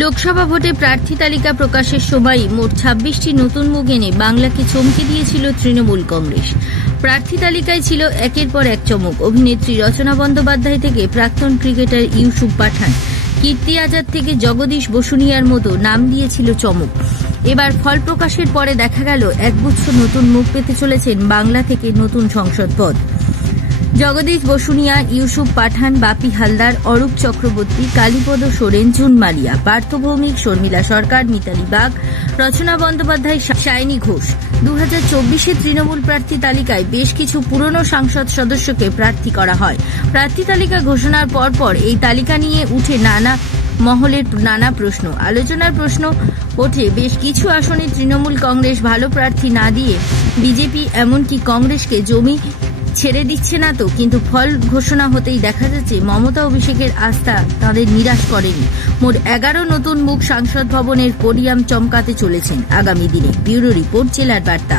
লোকসভা ভোটে প্রার্থী তালিকা প্রকাশের সময় মোট ২৬টি নতুন মুখ এনে বাংলাকে চমকে দিয়েছিল তৃণমূল কংগ্রেস। প্রার্থী তালিকায় ছিল একের পর এক চমক। অভিনেত্রী রচনা বন্দ্যোপাধ্যায় থেকে প্রাক্তন ক্রিকেটার ইউসুফ পাঠান, কীর্তি আজাদ থেকে জগদীশ বসুনিয়ার মতো নাম দিয়েছিল চমক। এবার ফল প্রকাশের পরে দেখা গেল একগুচ্ছ নতুন মুখ পেতে চলেছেন বাংলা থেকে নতুন সংসদ পদ। জগদীশ বসুনিয়া, ইউসুফ পাঠান, বাপি হালদার, অরূপ চক্রবর্তী, কালীপদ সোরেন, জুন মালিয়া, পার্থ ভৌমিক, শর্মিলা সরকার, মিতালি বাগ, রচনা বন্দ্যোপাধ্যায়, শাইনী ঘোষ। 2024-এ তৃণমূল প্রার্থী তালিকায় বেশ কিছু পুরনো সংসদ সদস্যকে প্রার্থী করা হয়। প্রার্থী তালিকা ঘোষণার পরপর এই তালিকা নিয়ে উঠে নানা মহলের নানা প্রশ্ন। আলোচনার প্রশ্ন ওঠে, বেশ কিছু আসনে তৃণমূল কংগ্রেস ভালো প্রার্থী না দিয়ে বিজেপি এমনকি কংগ্রেসকে জমি ছেড়ে দিচ্ছে না তো। কিন্তু ফল ঘোষণা হতেই দেখা যাচ্ছে মমতা অভিষেকের আস্থা তাঁদের নিরাশ করেনি। মোট 11 নতুন মুখ সংসদ ভবনের পোডিয়াম চমকাতে চলেছেন আগামী দিনে। ব্যুরো রিপোর্ট, জেলার বার্তা।